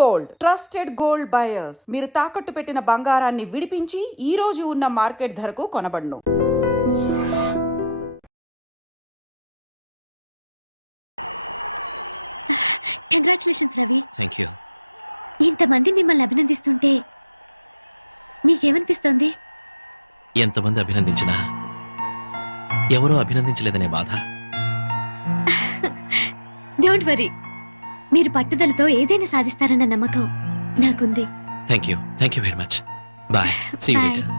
Gold trusted gold buyers. మీరు తాకట్టు పెట్టిన బంగారాన్ని విడిపించి ఈ రోజు ఉన్న మార్కెట్ ధరకు కొనబడును. కంగ్రాచులేషన్స్ రవి. Thank you. ఇంతమంది మిమ్మల్ని అభినందిస్తుంటే మీకేమనిపిస్తోంది? ఎంతమంది అభినందించినా ఎవరో అభినందించలేదనే బాధ. డోంట్ వరీ, మీరు పట్టుదలతో ఏదైనా సాధిస్తారన్న నమ్మకం నాకుంది. Thank you very much. Bye. See you later.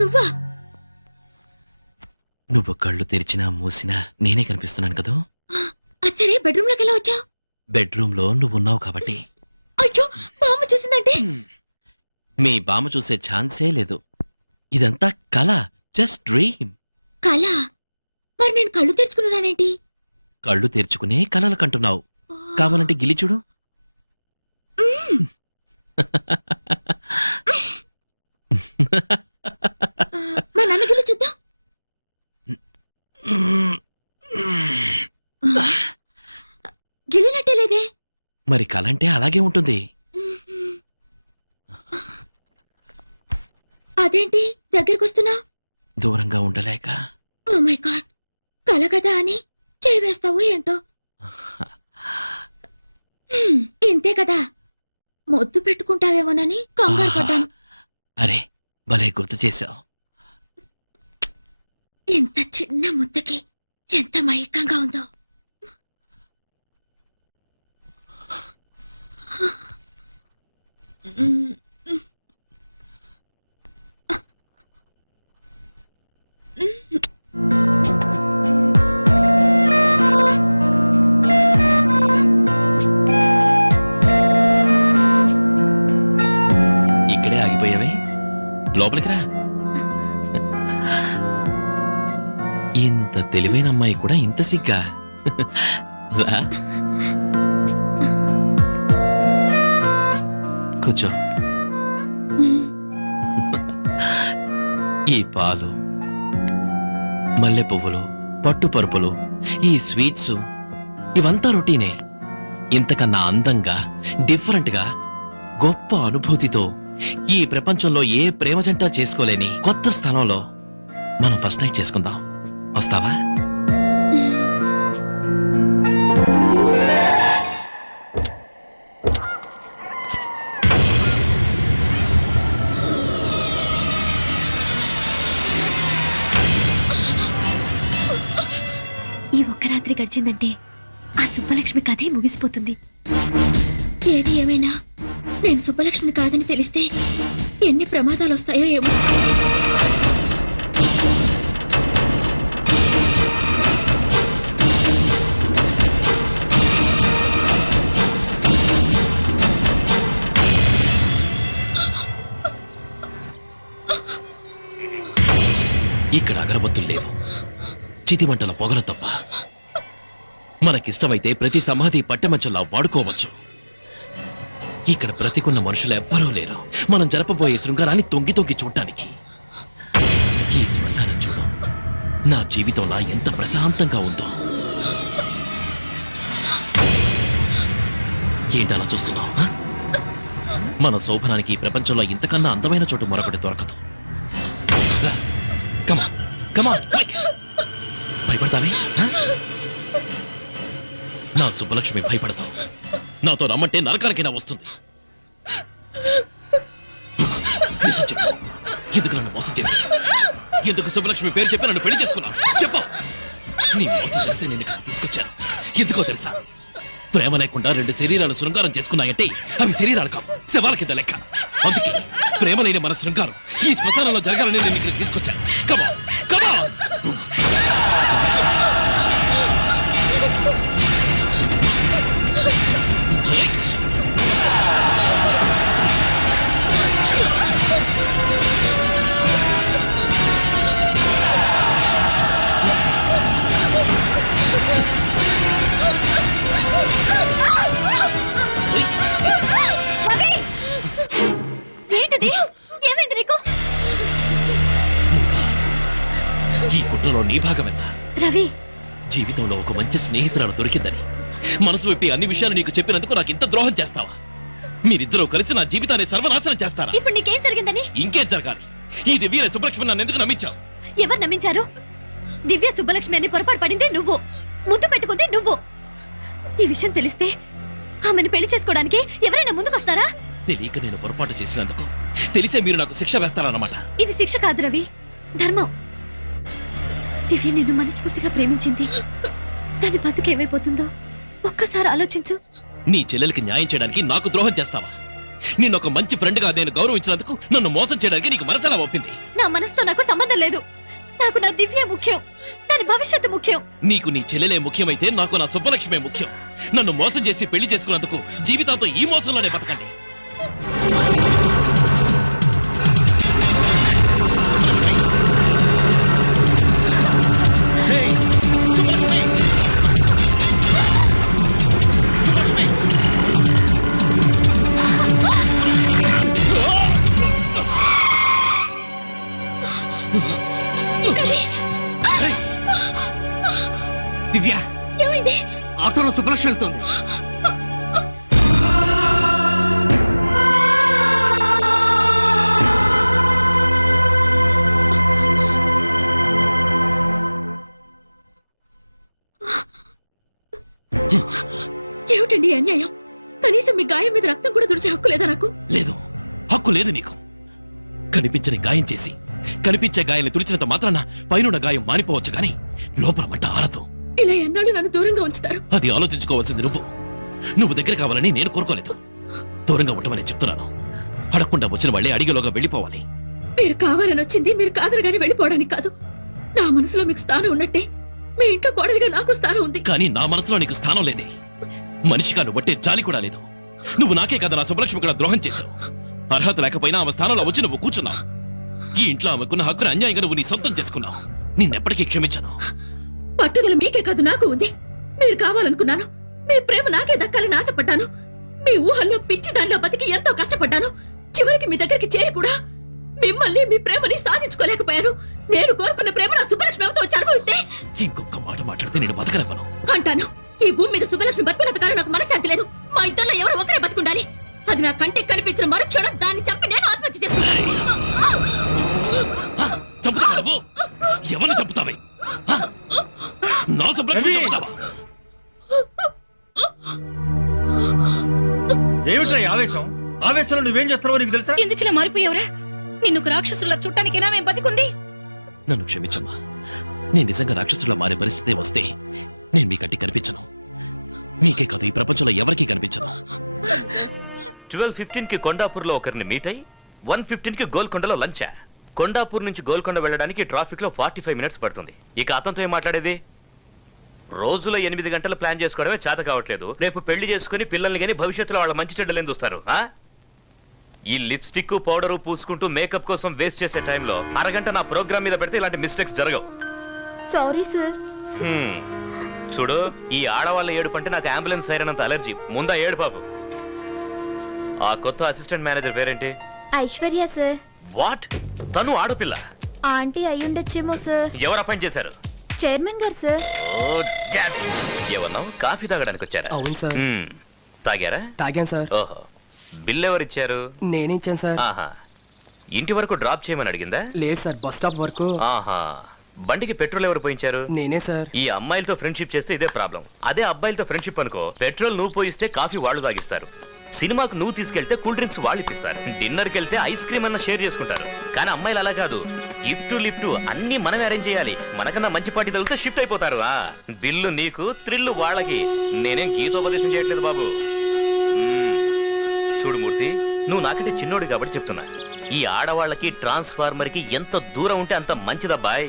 నువ్వా? నువ్వు కళ్ళు తెరిచినా మూసినా నేనే కనిపిస్తున్నాను కదా. అచ్చరే, బెడ్రూమ్ లోకి ఎలా వచ్చావు? బెడ్రూమ్ లో నువ్వు ఉన్నావు కాబట్టి. అయ్యో, బామ్మ చూసిందంటే? మీ బామ్మ చూసే ఛాన్సే లేదు. ఇదంతా కళ, జస్ట్ డ్రీమ్. కళ? మరి నేను కళ్ళు తెరుచుకున్నానేంటి? కళ్ళు తెరుచుకునే కలలు కంటున్నావు. కావాలంటే గిలి చూడు. మా నాన్న గిల్లి చూద్దాం. గిల్లినట్టే లేదే. మరి కలంటే అలాగే ఉంటుంది. అదేంటి దగ్గరకు వస్తున్నావు? దూరంగా ఉండలేక. ఓ మై గాడ్, కల కదా అని చేయి వేస్తావు ఏంటో. ఇంతే కదా, మొద్దు పెట్టుకుంటావేమోనని కంగారు పడ్డాను. అరే, భలే గుర్తు చేశావు. ఇంత చిన్న ముద్దకి ఎంత మైకంగా ఉందో. ఇక్కడే ఆగిపోయావే, లోపలికి రా. ఇంత తెలివైన అమ్మాయి కూడా ఇంత సిగ్గా? రా, కూర్చో. ఈ పాలు, మల్లె పువ్వులు, పట్టు పరుపులు, ఈ స్వీట్స్ ఇవంతా రొటీనే. ఇంతకన్నా అందంగా, డిఫరెంట్ గా, గొప్ప అనుభూతితో ఈ ప్రపంచంలో ఏ ప్రేమ జంట చేసుకోలేని కొత్త స్థలంలో మనం ఫస్ట్ నైట్ చేసుకుందాం. వస్తావా? ఈ ఒక్క రాత్రి గడిచిందంటే ఆ సుబ్బలక్ష్మి కథే ముగిసిపోతుంది. ఏది ఏమైనా నేను సుబ్బలక్ష్మి కాదని తెలిస్తే ఎన్ని ప్రమాదాలు వస్తాయో ఏమో. ఇక్కడ అగరబత్తులు లేవు, చితిమంటల పొగలు తప్ప. మనకిష్టమైతే ప్రతి సమాధి పట్టెమచ్చలా వాడుకోవచ్చు. ఇక్కడ బ్రతికున్న మనుషులు ఎవ్వరూ లేరు మనం జరపబోయే శృంగారాన్ని తొంగి తొంగి చూడటానికి. ఈ శ్మశానం చూడు, నా జీవితంలో ఎంత ప్రశాంతంగా ఉందో. ఏంటలా చూస్తున్నావు? మన శోభనానికి ఈ ప్రపంచంలో ఇంతకన్నా అందమైన చోటు మరొకటి దొరకదు. కమా కమా, భయపడతావే? నా సుబ్బలక్ష్మి భయపడతావు. నాతో రమ్మంటే నరకానికైనా వస్తుంది. ఎందుకు నన్ను మోసం చేసి, ఎందుకు సుబ్బలక్ష్మి పేరు చెప్పి నన్ను పెళ్లి చేసుకున్నా? చెప్పు. నీ మోసం తెలిసి నేను ఇక్కడ తీసుకొచ్చాను. ఎందుకో తెలుసా? ప్రేమ లేకుండా రెండు శరీరాలు శృంగారం చేసుకున్నాయంటే అవి శరీరాలు కావు, శవాల కింద లెక్క. అందుకే ప్రేమ లేని మన శృంగారం ఈ శ్మశానంలో జరగాలని నేను ఇక్కడ తీసుకొచ్చాను. కమా కమా. నీ భాగం ఎంత? రవి, జీవితంలో ఒక మంచి స్నేహితురాలు దొరికిందని మనసు విప్పి అన్ని విషయాలు నీకు చెప్పినందుకు నాకు ఇంత ద్రోహం చేస్తావా? మీరిద్దరూ కలిసి నా జీవితాన్ని సర్వనాశనం చేస్తారా? ఇప్పుడు నీకేం జరిగిందని? ఇంకేం జరగాలి? ఈ దివ్య సుబ్బలక్ష్మి నన్ను ఎందుకు నమ్మించావు? ఎవరు నమ్మించారు? దివ్య సుబ్బలక్ష్మి అని పొరపాటు పడింది నువ్వు, ముద్దు పెట్టుకుంది నువ్వు. ఈ విషయం తెలిస్తే ఆమెను పెళ్లి చేసుకోవడానికి ఎవరైనా ముందుకొస్తారా? తెలియక నేను పొరపాటు చేసినందుకు తెలిసే మీరు నాకు శిక్ష వేస్తారన్నమాట. ఇది శిక్ష కాదు రవి, ధర్మం. దివ్య నిన్ను మనస్ఫూర్తిగా ప్రేమించింది. దాని బతుకేమైపోతుందో ఒక్కసారి ఆలోచించు. నీ చెల్లెలకి న్యాయం చేయడానికి నాకు ద్రోహం చేస్తావా? నిన్ను ఒక మంచి ఫ్రెండ్ గా నేను గౌరవించినందుకు నన్ను మోసం చేయడానికి నీకు మనసెలా ఒప్పింది? నా మనసుతో నాకు సంబంధం లేదు. నాకు నా దివ్య ముఖ్యం, దాని భవిష్యత్తు ముఖ్యం. నీకు నీ చెల్లెలే ముఖ్యమైతే నాకు నా సుబ్బలక్ష్మే ముఖ్యం. నన్ను మోసం చేసి పెళ్లి చేసుకున్నందుకు జీవితాంతో ఈ మోసంలోనే బతకండి. Hey! సుబ్బలక్ష్మి! సుబ్బలక్ష్మి! Hey! దివ్య, ఏమైంది? ఆటోలో సుబ్బలక్ష్మి వెళ్తుంది. ఏమిటండి ఈ అన్యాయం? కనీసం మీ గాయం మీద రక్తం కూడా తుడిచే హక్కు లేదా నాకు? లేదు, హక్కు లేదు నీకు. కనిపించని గాయం చేసి కనిపించే గాయాన్ని తుడిచినంత మాత్రాన పైనున్న గాయం మానిపోవచ్చు గాని లోపల మంట ఆరదు. ఇలా ఎన్నాళ్ళు నన్ను దూరంగా ఉంచుతారు? అది ఆలోచించుకోవాల్సింది నువ్వు దగ్గర కావాలని నేను కోరుకోలేదు. దూరంగా ఉండమని చెప్తున్నాను. అడగకుండా వచ్చిన వాళ్ళే అడిగేలోగా వెళ్ళిపోవాలి. మీరు కావాలని వచ్చింది మీరు కాదనగానే వెళ్ళిపోవడానికి కాదు. నా మనసులో మీకు స్థానం ఉన్నట్టే మీ ఇంట్లో కోడలిగా నాకు స్థానం ఉంది. కానీ నా మనసులో నీకు స్థానం లేదే. మనిషిగా నువ్వు బట్టే జాలి కూడా లేదు. నువ్వు నాకే కదా నా సుబ్బలక్ష్మి కూడా ద్రోహం చేశావు. అర్హత లేకపోయినా ఆమె స్థానంలో వచ్చి నువ్వు కూర్చున్నావు. ఈ ఇంట్లో ఆమెకున్న హక్కును అన్యాయంగా నువ్వు నీ సొంతం చేసుకున్నావు. నిన్నెప్పటికీ క్షమించను. పట్టుదల మీకే కాదు నాకు ఉంది. మీరు కావాలనుకున్నాను. మీ ప్రేమ నాకే దక్కాలని ఆశపడ్డాను. మీ ఊహల్లో పిచ్చి దానిలో బతికి ఎంతో కష్టపడ్డాను. చివరికి మీ దగ్గరికి చేరి కూడా మిమ్మల్ని మీ ప్రేమని సాధించుకోలేకపోయాను. నేను కోరుకున్న ప్రేమ నా సుబ్బలక్ష్మి ఎవరితో వచ్చి అనుభవిస్తే ఇంకొక మాట మాట్లాడితే నేను బతకనివ్వను అంటాను. ఈ భూమి మీద సుబ్బలక్ష్మి బతుకున్నంత కాలం నాకు మనశ్శాంతి లేదు. మా ఇద్దరిలో ఎవరు ఒకరే బతుకుండాలి. అది నా కంటికి కనిపించిన మరుక్షణం దాన్ని చంపి నేను ఆత్మహత్య చేసుకున్నాను. చంపుతావా నువ్వు? ఎవరిని చంపుతావే? నా సుబ్బలక్ష్మి చంపుతావా? ఏమిట్రా ఆవేశం? ఆవేశంలో నువ్వేం చేస్తున్నావో నీకు తెలుసా? ఎందుకు ఇలా మారిపోయావురా? నిన్ను రాక్షసుల చుట్టానికైనా మేము బతికుంది. నన్ను క్షమించమ్మా. నేను నిజంగా రాక్షసులా మారే పరిస్థితి వస్తే నేను మీ కంటికి కనిపించను. మీకే కాదు ఈ ప్రపంచంలో ఎవరికీ కనిపించను. 12:15 కి కొండాపూర్ లో ఒకరిని మీట్ అయి 1:15 కి గోల్కొండలో లంచా. కొండాపూర్ నుంచి గోల్కొండ వెళ్ళడానికి ట్రాఫిక్ లో 45 మినిట్స్ పడుతుంది. ఇక అతనితో ఏం మాట్లాడేది? రోజులో 8 గంటలు ప్లాన్ చేసుకోవడమే చేత కావట్లేదు. రేపు పెళ్లి చేసుకుని పిల్లల్ని గాని భవిష్యత్తులో వాళ్ళ మంచి చెడ్డలేని చూస్తారు. ఈ లిప్స్టిక్ పౌడరు పూసుకుంటూ మేకప్ కోసం వేస్ట్ చేసే టైంలో అరగంట నా ప్రోగ్రామ్ మీద పెడితే ఇలాంటి మిస్టేక్స్ జరగవు. Sorry sir. చూడు, ఈ ఆడవాళ్ళ ఏడుపు అంటే నాకు అంబులెన్స్ సైరనంత అలర్జీ. ముందా ఏడు పాపు. ఆ కొత్త అసిస్టెంట్ మేనేజర్ పేరేంటి? ఐశ్వర్య సార్. వాట్? తను ఆడపిల్ల? ఆంటీ అయ్యుండొచ్చేమో సార్. ఎవరు అపాయింట్ చేశారు? చైర్మన్ గారు సార్. ఏమన్నావు? కాఫీ తాగడానికి వచ్చారా? అవును సార్. తాగారా? తాగాను సార్. ఓహో, బిల్ ఎవరిచ్చారు? నేనే ఇచ్చాను సార్. ఆహా, ఇంటి వరకు డ్రాప్ చేయమని అడిగిందా? లేదు సార్, బస్ స్టాప్ వరకు. ఆహా, బండికి పెట్రోల్ ఎవరు పోయించారు? నేనే సార్. ఈ అమ్మాయిలతో ఫ్రెండ్షిప్ చేస్తే ఇదే ప్రాబ్లం. అదే అబ్బాయిలతో ఫ్రెండ్షిప్ అనుకో, పెట్రోల్ నువ్వు పోయిస్తే కాఫీ వాళ్ళు తాగిస్తారు. సినిమాకు నువ్వు తీసుకెళ్తే కూల్ డ్రింక్స్ వాళ్ళు ఇప్పిస్తారు. డిన్నర్కి వెళ్తే ఐస్ క్రీమ్ అన్న షేర్ చేసుకుంటారు. కానీ అమ్మాయిలు అలా కాదు. గిఫ్ట్ లిఫ్ట్ అన్ని మనమే అరేంజ్ చేయాలి. మనకన్నా మంచి పార్టీ తగిలితే షిఫ్ట్ అయిపోతారు. బిల్లు నీకు, థ్రిల్లు వాళ్ళకి. నేనేం గీతోపదేశం చేయట్లేదు బాబు. చూడు మూర్తి, నువ్వు నాకంటే చిన్నోడు కాబట్టి చెప్తున్నా. ఈ ఆడవాళ్ళకి ట్రాన్స్ఫార్మర్ కి ఎంత దూరం ఉంటే అంత మంచిదబ్బాయ్.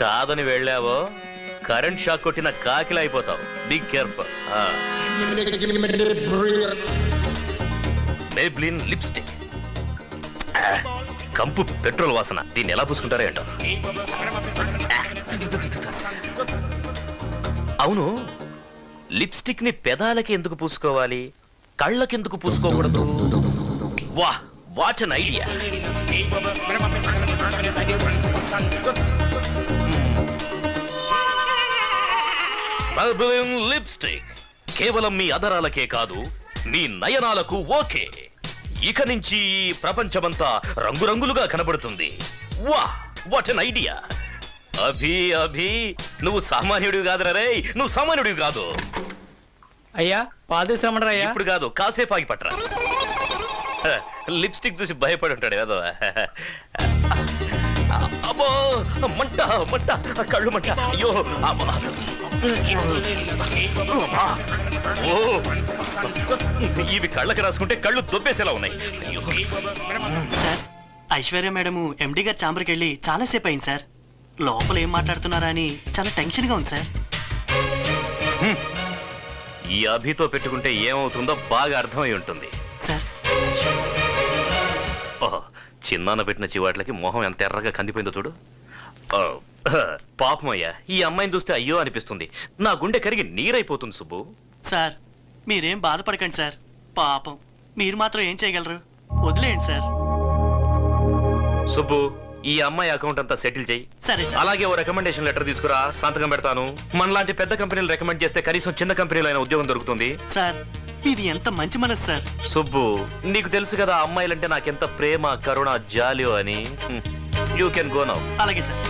కాదని వెళ్ళావో కరెంట్ షాక్ కొట్టిన కాకిలా అయిపోతావు. Be careful. మేబ్లిన్ లిప్స్టిక్, కంపు పెట్రోల్ వాసన. దీన్ని ఎలా పూసుకుంటారో ఏంటో. అవును, లిప్స్టిక్ ని పెదాలకి ఎందుకు పూసుకోవాలి, కళ్ళకెందుకు పూసుకోకూడదు? వా, what an idea. Maybelline lipstick కేవలం మీ అదరాలకే కాదు మీ నయనాలకు ఓకే. ఇక నుంచి ఈ ప్రపంచమంతా రంగురంగులుగా కనబడుతుంది. వా what an idea. Abhi Abhi నువ్వు సామాన్యుడివి కాదురా రే, నువ్వు సామాన్యుడివి కాదు. అయ్యా పాలు తీసుకురమ్మంటారా అయ్యా? ఇప్పుడు కాదు, కాసేపు ఆగి పట్టరా. లిప్స్టిక్ చూసి భయపడి ఉంటాడు ఏదో. అబ్బో మంట మంట, కళ్ళు మంట, అయ్యో అబ్బా. ఓ ఇవి కళ్ళకి రాసుకుంటే కళ్ళు దొబ్బేసేలా ఉన్నాయి. అయ్యో. సార్ ఐశ్వర్య మేడము ఎండి గారి ఛాంబర్కి వెళ్ళి చాలాసేపు అయింది సార్. లోపల ఏం మాట్లాడుతున్నారా అని చాలా టెన్షన్గా ఉంది సార్. ఈ అభితో పెట్టుకుంటే ఏమవుతుందో బాగా అర్థమై ఉంటుంది. సార్ ఓహో, చిన్నాన్న పెట్టిన చివాట్లకి మొహం ఎంత ఎర్రగా కందిపోయిందో చూడు. ఓ, పాపం అయ్యా, ఈ అమ్మాయిని చూస్తే అయ్యో అనిపిస్తుంది. నా గుండె కరిగి నీరైపోతుంది సుబ్బు. సార్ మీరేం బాధపడకండి సార్. పాపం మీరు మాత్రం ఏం చేయగలరు, వదిలేయండి సార్. సుబ్బు, ఈ అమ్మాయి అకౌంట్ అంతా సెటిల్ చేయి. సరే సార్. అలాగే ఓ రికమెండేషన్ లెటర్ తీసుకురా, సంతకం పెడతాను. మనలాంటి పెద్ద కంపెనీలు రికమెండ్ చేస్తే కనీసం చిన్న కంపెనీలో అయినా ఉద్యోగం దొరుకుతుంది. సార్ ఇది ఎంత మంచి మనసు సార్. సుబ్బు, నీకు తెలుసు కదా అమ్మాయిలంటే నాకెంత ప్రేమ, కరుణ, జాలియో అని. You can go now. అలాగే సార్.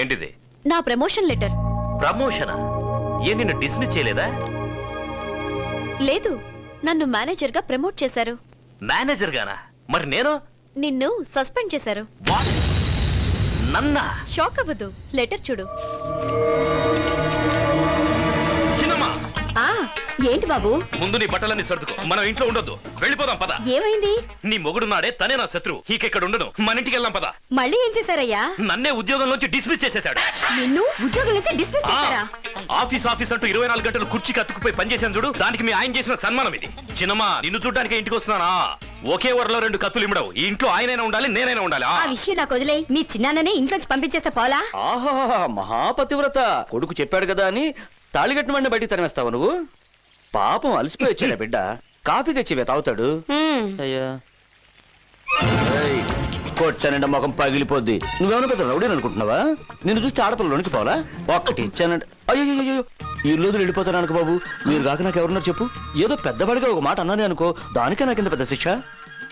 ఏంటిది? నా ప్రమోషన్ లెటర్. ప్రమోషనా? ఏ నిన్ను డిస్మిస్ చేయలేదా? లేదు, నన్ను మేనేజర్ గా ప్రమోట్ చేశారు. మేనేజర్ గానా? మరి నేను? నిన్ను సస్పెండ్ చేశారు. What? నన్నా? షాక్ అవ్వద్దు, లెటర్ చూడు. చిన్నమ్మా, ఏంటి బాబు? ముందు నీ బట్టలన్నీ సర్దుకో. మనం ఇంట్లో ఉండొద్దు, వెళ్ళిపోదాం పద. ఏమైంది? నీ మొగుడున్నాడే, తనే నా శత్రువు. ఇక్కడ ఉండను, మన ఇంటికి వెళ్దాం పద. మళ్ళీ ఏం చేశారయ్యా? నన్నే ఉద్యోగంలోంచి డిస్మిస్ చేసేశాడు. నిన్ను ఉద్యోగం నుంచి డిస్మిస్ చేశారా? ఆఫీస్ ఆఫీస్ అంటూ 24 గంటలు కుర్చీకి అతుక్కుపోయి పనిచేసాను చూడు, దానికి మీ ఆయన చేసిన సన్మానం ఇది. చిన్నమ్మా, నిన్ను చూడ్డానికి ఇంటికి వస్తున్నానా? ఒకే వరలో 2 కత్తులు ఇమ్మడవు. ఈ ఇంట్లో ఆయనైనా ఉండాలి, నేనైనా ఉండాలి. ఆ విషయం నాకు వదిలే. మీ చిన్నాన్ననే ఇంట్లోంచి పంపించేస్తే పోలా? ఆహా మహాపతివ్రత కొడుకు చెప్పాడు కదా అని తాళిగట్టిన వాడిని బయటికి తరిమేస్తావు నువ్వు. పాపం అలసిపోయి వచ్చాడా బిడ్డ, కాఫీ తెచ్చివే తాగుతాడు. అయ్యా కొచ్చానంటే ముఖం పగిలిపోద్ది. నువ్వేమైనా పెద్ద రౌడీని అనుకుంటున్నావా? నిన్ను చూస్తే ఆడపిల్లలోనికి పోవాలా? ఒక్కటి ఇచ్చానంటే అయ్యో ఈ రోజులు వెళ్ళిపోతాను అనుకో బాబు. మీరు కాక నాకు ఎవరున్నారు చెప్పు? ఏదో పెద్దవాడిగా ఒక మాట అన్నానే అనుకో, దానికే నాకింత పెద్ద శిక్ష.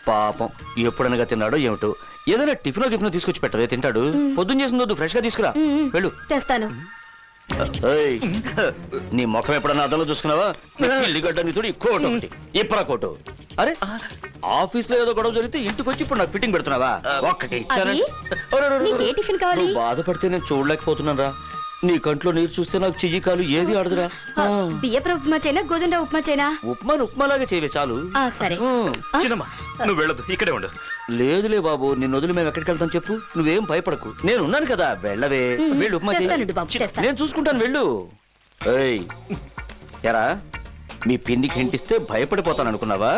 పాపం ఎప్పుడనగా తిన్నాడో ఏమిటో. ఏదైనా టిఫినో తీసుకొచ్చి పెట్టవే, తింటాడు. పొద్దున్న చేసిందో ఫ్రెష్ గా తీసుకురా, వెళ్ళు. తెస్తాను. ఏయ్, నీ ముఖం ఎప్పుడన్నా అద్దంలో చూసుకున్నావా? ఇల్లిగడ్డ నీతుడు ఈ కోటు ఒకటి, ఇప్పరా కోటు. అరే ఆఫీస్ లో ఏదో గొడవ జరిగితే ఇంటికి వచ్చి ఇప్పుడు నాకు ఫిట్టింగ్ పెడుతున్నావా? ఒక్కటి ఇచ్చానంటే నీకే టిఫిన్ కావాలి? నువ్వు బాధపడితే నేను చూడలేకపోతున్నాను రా. నీ కంట్లో నీరు చూస్తే నాకు చెయ్యి కాలు ఏది ఆడదురా. బియ్యపు ఉప్మా చేయనా, గోధుమ ఉప్మా చేయనా? ఉప్మాలాగా చేయవే చాలు. సరే. చిన్నమ్మా, నువ్వు వెళ్ళదు, ఇక్కడే ఉండు. లేదులే బాబు, నిన్ను వదిలి మేము ఎక్కడికి వెళ్తాం చెప్పు? నువ్వేం భయపడకు, నేను ఉన్నాను కదా. వెళ్ళవే, వెళ్ళు ఉప్మా చెయ్యి. తెస్తానండి బాబు, తెస్తాను. నేను చూసుకుంటాను, వెళ్ళు. ఏయ్ ఎరా, మీ పిన్నికి హింటిస్తే భయపడిపోతాను అనుకున్నావా?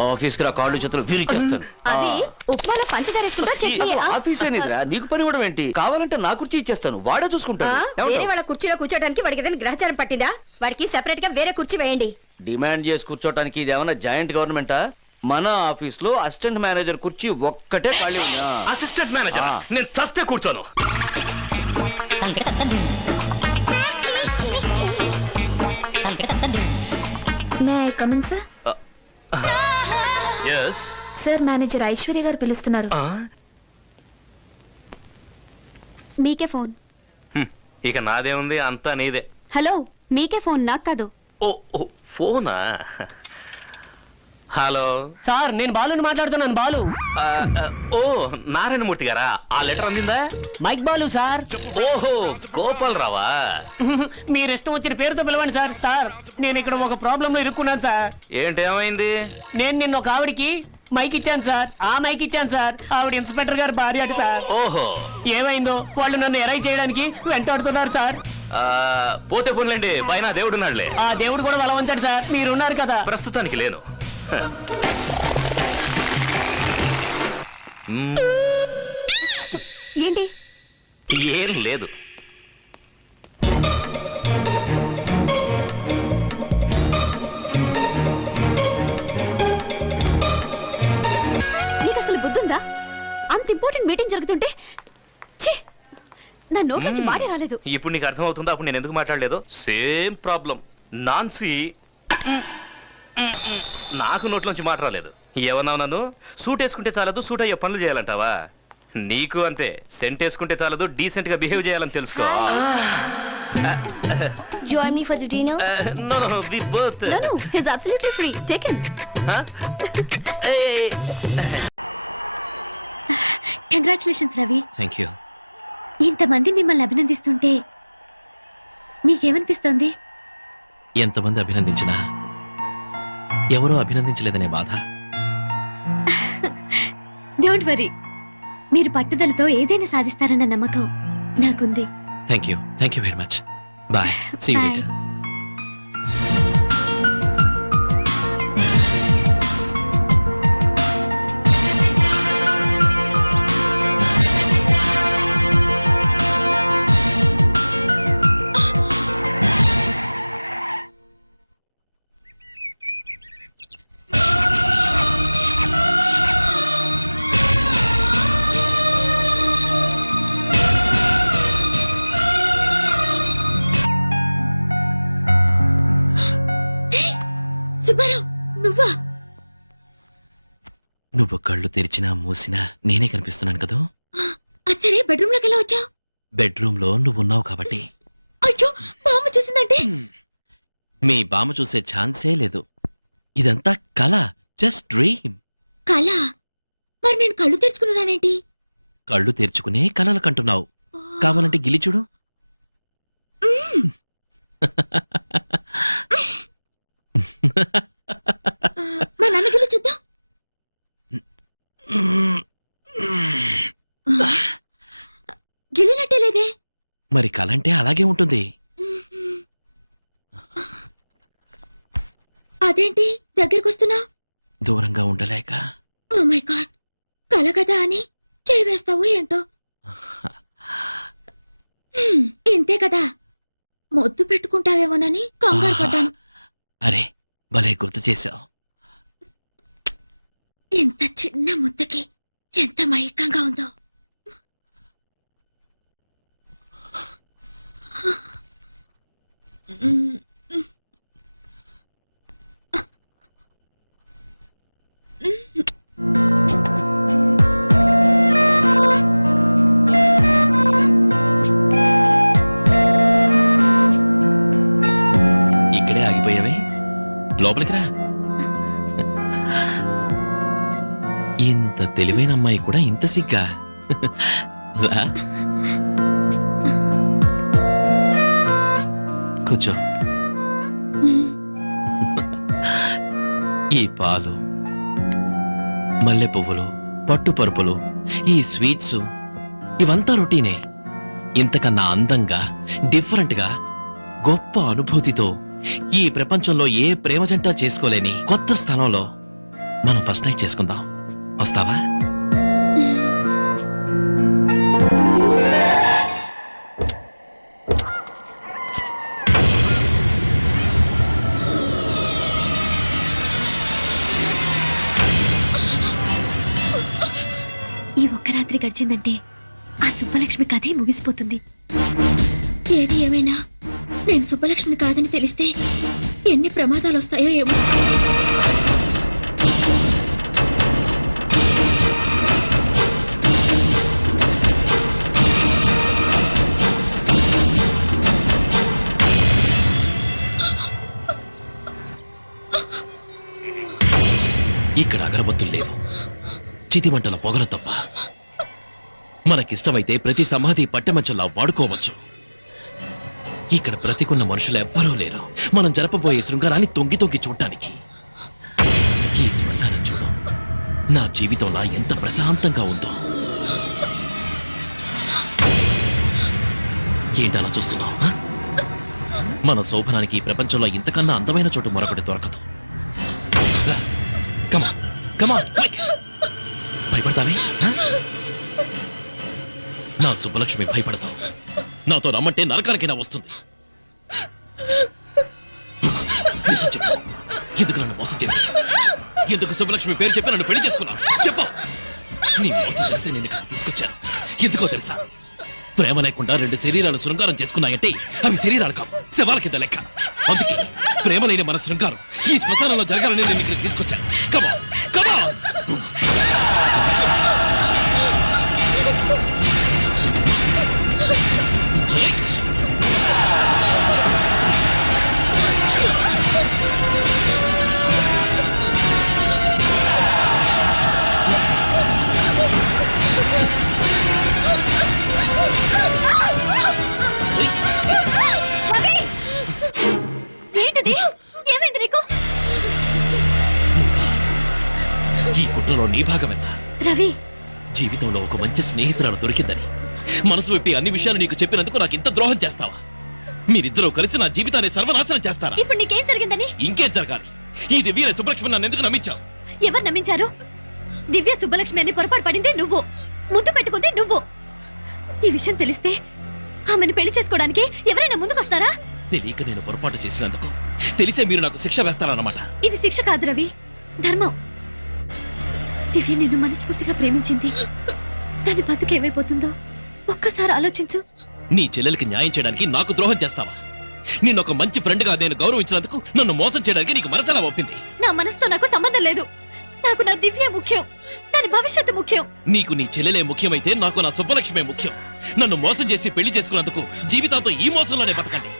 ఆఫీస్ కి రా, కాళ్ళు చేతులు విరిచేస్తాను. అది ఉప్మాలో పంచదార వేసుకుంటా చట్నీ. ఆఫీస్ ఏనిదిరా, నీకు పని ఇవ్వడం ఏంటి? కావాలంటే నా కుర్చీ ఇచ్చేస్తాను, వాడే చూసుకుంటాను. వేరే ఏమంటావ్? వాళ్ళ కుర్చీలో కూర్చోడానికి వాడికి ఏదైనా గ్రహచారం పట్టిందా? వాడికి సెపరేట్ గా వేరే కుర్చీ వేయండి. డిమాండ్ చేసి కూర్చోటానికి ఇది ఏమన్నా జాయింట్ గవర్నమెంటా? మన ఆఫీస్ లో అసిస్టెంట్ మేనేజర్ కుర్చీ ఒక్కటే ఖాళీ ఉందా? అసిస్టెంట్ మేనేజర్ నేను చస్తే కూర్చోను. May I coming sir? Yes. Sir manager Aishwarya గారు పిలుస్తున్నారు. మీకే ఫోన్. ఇక నాదేముంది, అంతా నీదే. హలో, మీకే ఫోన్, నాకు కాదు. ఓ ఫోనా? హలో సార్, నేను బాలుని మాట్లాడుతున్నాను. బాలు. ఓ నారాయణమూర్తి గారా? ఆ లెటర్ అందిందా? Mike Balu sir. ఓహో, గోపాల్ రావా? మీరు ఇష్టం వచ్చిన పేరుతో పిలవండి సార్. సార్, నేను ఇక్కడ ఒక ప్రాబ్లం లో ఇరుక్కున్నాను సార్. ఏంటేమైంది? నేను నిన్న ఒక ఆవిడికి మైక్ ఇచ్చాను సార్. ఆ మైక్ ఇచ్చాను సార్. ఆవిడ ఇన్స్పెక్టర్ గారు భార్య అట సార్. ఓహో, ఏమైందో వాళ్ళు నన్ను ఎరై చేయడానికి వెంటాడుతున్నారు సార్. పోతే పోన్లేండి, పైన దేవుడున్నాడులే. ఆ దేవుడు కూడా బలవంతాడు సార్. మీరున్నారు కదా. ప్రస్తుతానికి లేను. ఏంటి? ఏం లేదు. నీకు అసలు బుద్ధుందా? అంత ఇంపార్టెంట్ మీటింగ్ జరుగుతుంటే ఛీ, నా నా నోట్ నుంచి మాటే రాలేదు. ఇప్పుడు నీకు అర్థం అవుతుందా అప్పుడు నేను ఎందుకు మాట్లాడలేదు? Same problem. నాన్సీ నాకు నోట్లోంచి మాట రాలేదు. ఏమన్నావు నన్ను? సూట్ వేసుకుంటే చాలదు, సూట్ అయ్యే పనులు చేయాలంటావా? నీకు అంతే, సెంట్ వేసుకుంటే చాలదు, డీసెంట్ గా బిహేవ్ చేయాలని తెలుసుకో. Join me for the dinner. No, we both. No, he's absolutely free. Take him. Huh? Hey. Congratulations Ravi. Thank you. ఇంతమంది మిమ్మల్ని అభినందిస్తుంటే నీకేమనిపిస్తోంది? ఎంతమంది అభినందించినా ఎవరో అభినందించలేదనే బాధ. డోంట్ వరీ, మీరు పట్టుదలతో ఏదైనా సాధిస్తారన్న నమ్మకం నాకుంది. Thank you very much. Bye. See you Bye. Later. Subbarao, నువ్వా? నువ్వు కళ్ళు తెరిచినా మూసినా నేనే కనిపిస్తున్నాను కదా. అచ్చరే, బెడ్రూమ్ లోకి ఎలా వచ్చావు? బెడ్రూమ్ లో నువ్వున్నావు కాబట్టి. అయ్యో, మా అమ్మ చూసిందంటే? మీ బామ్మ చూసే ఛాన్సే లేదు. ఇదంతా కళ, జస్ట్ డ్రీమ్. కళ? మరి నేను కళ్ళు తెరుచుకున్నానేంటి? కళ్ళు తెరుచుకునే కలలు కంటున్నావు. కావాలంటే గిలి చూడు. మా నాన్న గిల్లు చూద్దాం. గిల్లినట్టే లేదే. మరి కలంటే అలాగే ఉంటుంది. అదేంటి దగ్గరకు వస్తున్నా? దూరంగా ఉండలేక. ఓ మై గాడ్, కల కదా అని చేయి వేస్తావు ఏంటో. ఇంతే కదా, మొద్దు పెట్టుకుంటావేమోనని కంగారు పడ్డాను. అరే, భలే గుర్తు చేశావు. ఇంత చిన్న ముద్దకి ఎంత మైకంగా ఉందో. ఇక్కడే ఆగిపోయావే, లోపలికి రా. ఇంత తెలివైన అమ్మాయి కూడా ఇంత సిగ్గా. రా. కూర్చో. ఈ పాలు, మల్లె పువ్వులు, పట్టు పరుపులు, ఈ స్వీట్స్ ఇవంతా రొటీనే. ఇంతకన్నా అందంగా, డిఫరెంట్ గా, గొప్ప అనుభూతితో ఈ ప్రపంచంలో ఏ ప్రేమ జంట చేసుకోలేని కొత్త స్థలంలో మనం ఫస్ట్ నైట్ చేసుకుందాం. వస్తావా? ఈ ఒక్క రాత్రి గడిచిందంటే ఆ సుబ్బలక్ష్మి కథే ముగిసిపోతుంది. ఏది ఏమైనా నేను సుబ్బలక్ష్మి కాదని తెలిస్తే ఎన్ని ప్రమాదాలు వస్తాయో ఏమో. ఇక్కడ అగరబత్తులు లేవు, చితిమంటల పొగలు తప్ప. మనకిష్టమైతే ప్రతి సమాధి పట్టెమంచంలా వాడుకోవచ్చు. ఇక్కడ బ్రతికున్న మనుషులు ఎవ్వరూ లేరు మనం జరపబోయే శృంగారాన్ని తొంగి తొంగి చూడటానికి. ఈ శ్మశానం చూడు, నా జీవితంలో ఎంత ప్రశాంతంగా ఉందో. ఏంటలా చూస్తున్నావు? మన శోభనానికి ఈ ప్రపంచంలో ఇంతకన్నా అందమైన చోటు మరొకటి దొరకదు. కమా కమా, భయపడతావే? నా సుబ్బలక్ష్మి భయపడతావు. నాతో రమ్మంటే నరకానికైనా వస్తుంది. నిజం చెప్పు, ఎందుకు నన్ను మోసం చేసి, ఎందుకు సుబ్బలక్ష్మి పేరు చెప్పి నన్ను పెళ్లి చేసుకున్నా? చెప్పు. నీ మోసం తెలిసి నేను ఇక్కడ తీసుకొచ్చాను. ఎందుకో తెలుసా? ప్రేమ లేకుండా రెండు శరీరాలు శృంగారం చేసుకున్నాయంటే అవి శరీరాలు కావు, శవాల కింద లెక్క. అందుకే ప్రేమ లేని మన శృంగారం ఈ శ్మశానంలో జరగాలని నేను ఇక్కడికి తీసుకొచ్చాను. కమా కమా రవి! ఏంటిది? ఏమైంది నీకు? ఈ కుట్రలో నీ భాగం ఎంత? రవి, జీవితంలో ఒక మంచి స్నేహితురాలు దొరికిందని మనసు విప్పి అన్ని విషయాలు నీకు చెప్పినందుకు నాకు ఇంత ద్రోహం చేస్తావా? మీరిద్దరూ కలిసి నా జీవితాన్ని సర్వనాశనం చేస్తారా? ఇప్పుడు నీకేం జరిగిందని? ఇంకేం జరగాలి? ఈ దివ్య సుబ్బలక్ష్మి నన్ను ఎందుకు నమ్మించావు? ఎవరు నమ్మించారు? దివ్య సుబ్బలక్ష్మి అని పొరపాటు పడింది నువ్వు, ముద్దు పెట్టుకుంది నువ్వు. ఈ విషయం తెలిస్తే ఆమెను పెళ్లి చేసుకోవడానికి ఎవరైనా ముందుకొస్తారా? తెలియక నేను పొరపాటు చేసినందుకు తెలిసే మీరు నాకు శిక్ష వేస్తారన్నమాట. ఇది శిక్ష కాదు రవి, ధర్మం. దివ్య నిన్ను మనస్ఫూర్తిగా ప్రేమించింది. దాని బతుకు ఏమైపోతుందో ఒక్కసారి ఆలోచించు. నీ చెల్లెలకి న్యాయం చేయడానికి నాకు ద్రోహం చేస్తావా? నిన్ను ఒక మంచి ఫ్రెండ్ గా నేను గౌరవించినందుకు నన్ను మోసం చేయడానికి నీకు మనసెలా ఒప్పింది? నా మనసుతో నాకు సంబంధం లేదు. నాకు నా దివ్య ముఖ్యం, దాని భవిష్యత్తు ముఖ్యం. నీకు నీ చెల్లెలే ముఖ్యమైతే నాకు నా సుబ్బలక్ష్మే ముఖ్యం. నన్ను మోసం చేసి పెళ్లి చేసుకున్నందుకు జీవితాంతం ఈ మోసంలోనే బతకండి.